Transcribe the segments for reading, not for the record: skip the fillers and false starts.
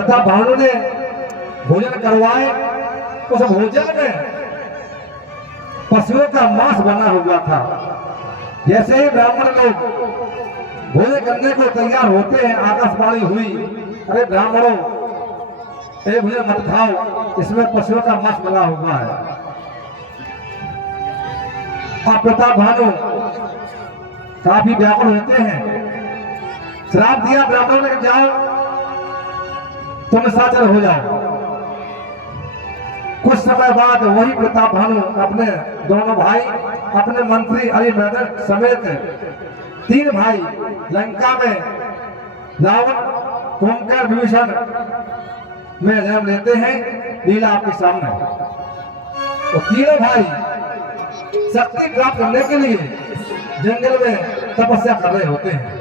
तथा भानु ने भोजन करवाए। उस भोजन में पशुओं का मांस बना हुआ था। जैसे ही ब्राह्मण लोग भोजन करने को तैयार होते हैं, आकाशवाणी हुई, अरे ब्राह्मणों, ये भोजन मत खाओ, इसमें पशुओं का मांस बना हुआ है। और प्रताप भानु काफी व्याकुल होते हैं। श्राप दिया ब्राह्मणों ने, जाओ तुम साचर हो जाओ। कुछ समय बाद वही प्रताप भानु अपने दोनों भाई, अपने मंत्री अरिमर्दन समेत 3 भाई लंका में रावण, कुंभकर्ण, विभीषण में जन्म लेते हैं। लीला आपके सामने। तो तीनों भाई शक्ति प्राप्त करने के लिए जंगल में तपस्या कर रहे होते हैं।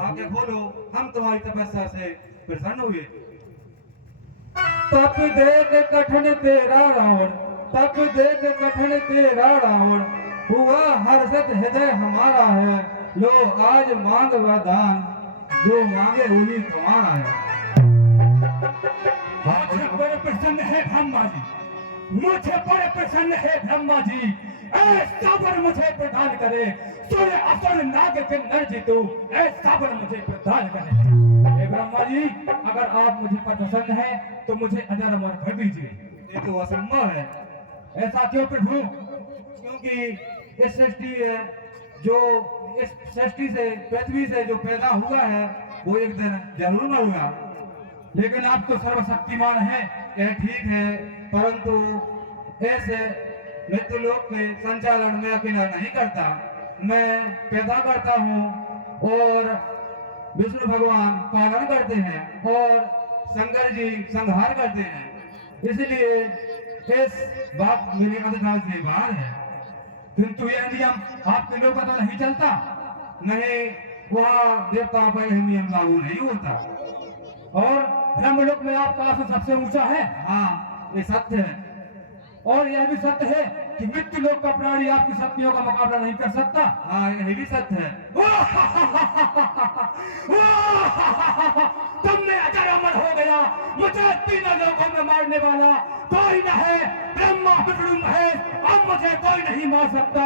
आगे खोलो, हम तुम्हारी तपस्या से प्रसन्न हुए। तप देख कठिन तेरा रावण, तप देख कठिन तेरा रावण, हुआ हर्षित हृदय हमारा है। लो आज मांग वरदान, जो मांगे वही तुम्हारा है। मुझे बड़े प्रसन्न है ब्रह्मा जी, मुझे बड़े प्रसन्न है ब्रह्मा जी। ऐसा वर मुझे प्रदान करे, सूर्य असुर नाग किन्नर जीतू, ऐसा वर मुझे प्रदान करे। हे ब्रह्मा जी, अगर आप मुझे पर प्रसन्न हैं तो मुझे अजर अमर कर दीजिए। ये तो असंभव है। ऐसा क्यों प्रभु? क्योंकि इस सृष्टि जो इस सृष्टि से, पृथ्वी से जो पैदा हुआ है वो एक दिन जरूर मरूंगा। लेकिन आप तो सर्वशक्तिमान हैं, यह ठीक है, परंतु ऐसे मृत्यु लोक में संचालन में अकेला नहीं करता, मैं पैदा करता हूँ और विष्णु भगवान पालन करते हैं और शंकर जी संहार करते हैं। इसलिए इस बात मेरे अधिकार से बाहर है, किंतु यह नियम आपके लोग का तो नहीं चलता, नहीं वहाँ देवताओं पर यह नियम लागू नहीं होता। और ब्रह्मलोक में आपका आसन सबसे ऊंचा है, हाँ ये सत्य है। और यह भी सत्य है कि मृत्यु लोक का प्राणी आपकी शक्तियों का मुकाबला नहीं कर सकता, हाँ यह भी सत्य है। तुमने अजर अमर हो गया, मुझे तीनों लोगों में मारने वाला कोई न है, ब्रह्मा विष्णु महेश, अब मुझे कोई नहीं मार सकता।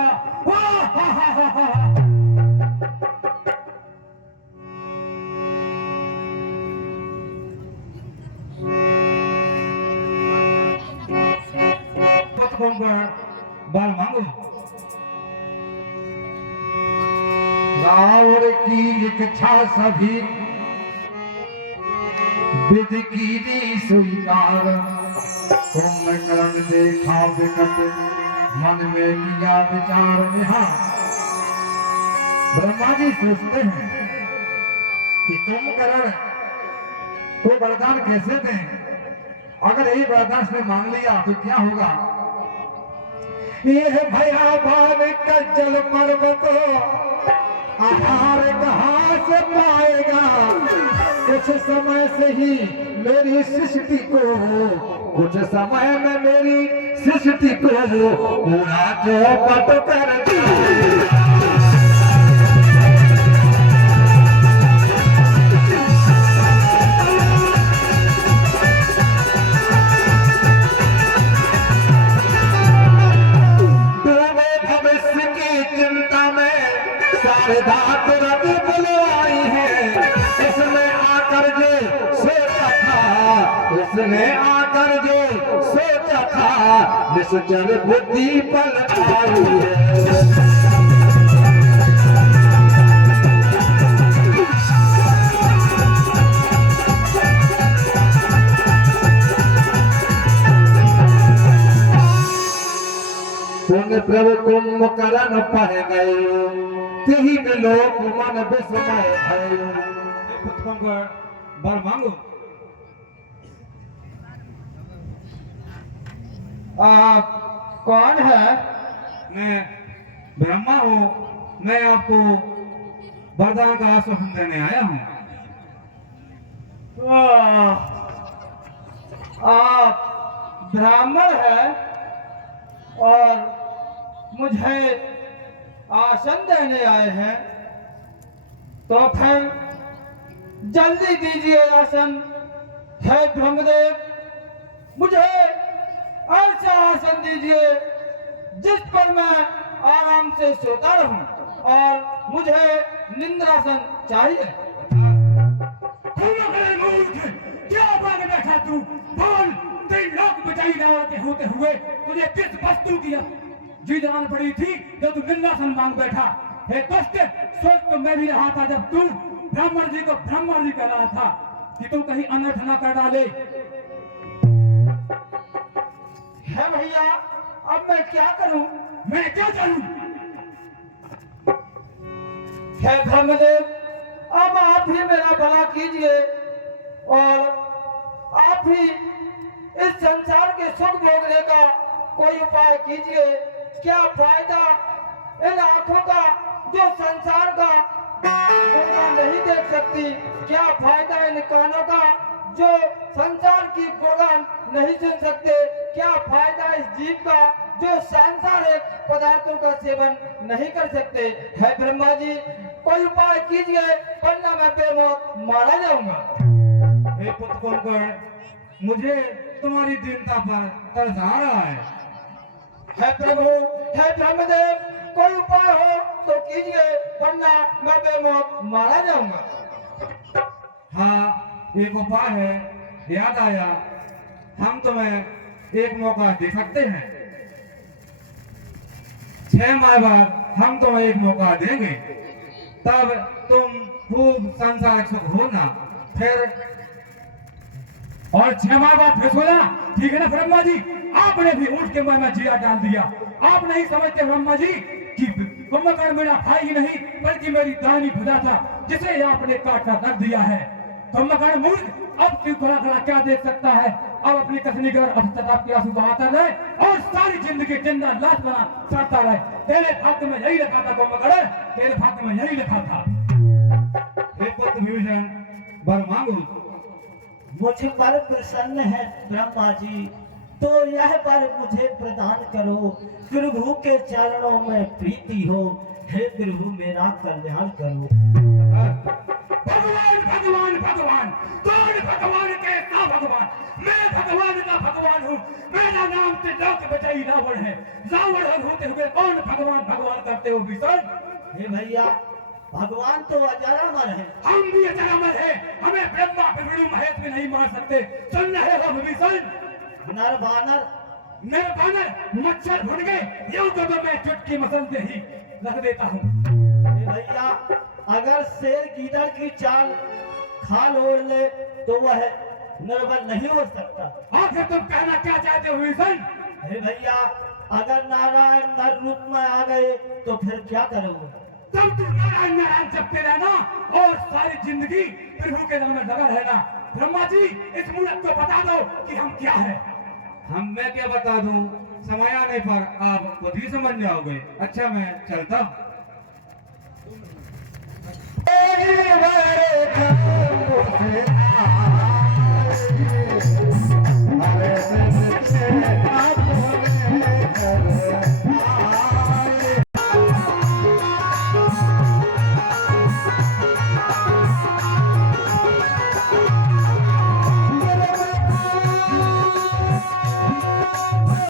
बाल मांगो। रावण की इच्छा सभी विधि की स्वीकार, कुंभकर्ण देखा विकट मन में किया विचार। यहाँ ब्रह्मा जी सोचते हैं कि कुंभकर्ण को वरदान कैसे दें, अगर यही वरदान से मांग लिया तो क्या होगा। यह भयावान कज्जल पर्वत आहार कहाँ से पाएगा, कुछ समय से ही मेरी सृष्टि को, कुछ समय में मेरी सृष्टि को पूरा चौपट कर दिया। धात रवि बुलवाई है, इसने आकर जो सोचा था, इसने आकर जो सोचा था, निश्चल बुद्धि पल आई है। प्रभु कुंभकर्ण पढ़ गए, तेही में लोक मन विस्मय भयो। बाल मांगो। आप कौन है? मैं ब्रह्मा हूँ, मैं आपको वरदान का आश्वासन देने आया हूँ। आप ब्राह्मण है और मुझे आसन देने आए हैं, तो फिर जल्दी दीजिए आसन। है ब्रह्मदेव, मुझे ऐसा आसन दीजिए जिस पर मैं आराम से सोता रहूं, और मुझे निंद्रासन चाहिए। क्या बात बैठा तू? बोल, 3 लाख बचाई के होते हुए तुझे किस वस्तु की जी जान पड़ी थी जो तू निंदासन मांग बैठा? हे दुष्ट, सोच तो मैं भी रहा था जब तू ब्राह्मण जी को ब्राह्मण जी कह रहा था कि तू कहीं अनर्थ न कर डाले। है भैया, अब मैं क्या करूं? मैं क्या करूं? हे ब्रह्मदेव, अब आप ही मेरा भला कीजिए और आप ही इस संसार के सुख भोगने का कोई उपाय कीजिए। क्या फायदा इन आंखों का जो संसार का गुणगान नहीं देख सकती? क्या फायदा इन कानों का जो संसार की गुणगान नहीं सुन सकते? क्या फायदा इस जीव का जो सांसारिक पदार्थों का सेवन नहीं कर सकते? है ब्रह्मा जी, कोई उपाय कीजिए वरना मैं बेमौत मारा जाऊंगा। हे पुत्र कुंभकर्ण, मुझे तुम्हारी दीनता पर तरस आ रहा है। है प्रभु, है ब्रह्मदेव, कोई उपाय हो तो कीजिए वरना मैं बेमौत मारा जाऊंगा। हाँ, एक उपाय है, याद आया। हम तुम्हें एक मौका दे सकते हैं। 6 माह बाद हम तुम्हें एक मौका देंगे, तब तुम खूब संसारिक सुख होना। फिर और 6 माह बाद फिर सोना, ठीक है ना ब्रह्मा जी? आपने भी ऊंट के मुंह में जीरा डाल दिया। आप नहीं समझते ब्रह्मा जी कि कुंभकर्ण मेरा भाई ही नहीं बल्कि मेरी दानी भुजा था, जिसे आपने काट कर रख दिया है। कुंभकर्ण मूर्ख, अब तू खड़ा खड़ा क्या देख सकता है? अब अपनी कसनी कर, अब शताब के आंसू बहाता रहे और सारी जिंदगी जिंदा लाश बना सड़ता रहे। तेरे भाग्य में यही लिखा था कुंभकर्ण, तेरे भाग्य में यही लिखा था। हे पुत्र विभीषण, वर मांगो। मुझ पर प्रसन्न है ब्रह्मा जी, तो यह वर मुझे प्रदान करो। प्रभु के चरणों में प्रीति हो, हे प्रभु मेरा कल्याण करो। भगवान भगवान भगवान, कौन भगवान कैसा भगवान? मैं भगवान का भगवान हूँ। मेरा नाम त्रिलोक विजयी रावण है। रावण होते हुए कौन भगवान भगवान करते हो विभीषण? हे भैया, भगवान तो अजरामर है। हम भी अजरामर है, हमें ब्रह्मा विष्णु महेश भी नहीं मार सकते। सुन रहे हो विभीषण? नर बानर मेरे बानर मच्छर भुन गए, यूं तो मैं चुटकी मसलते ही रख देता हूँ। हे भैया, अगर शेर गीदड़ की चाल खाल ओढ़ ले तो वह निर्बल नहीं हो सकता। आखिर तुम कहना क्या चाहते हो विभीषण? हे भैया, अगर नारायण नर रूप में आ गए तो फिर क्या करोगे? तब तुम नारायण नारायण जपते रहना और सारी जिंदगी प्रभु के नाम में लगा रहना। ब्रह्मा जी, इस मूर्ख को बता दो कि हम क्या है। मैं क्या बता दूं, समय आने पर आप खुद ही समझ जाओगे। अच्छा, मैं चलता हूं।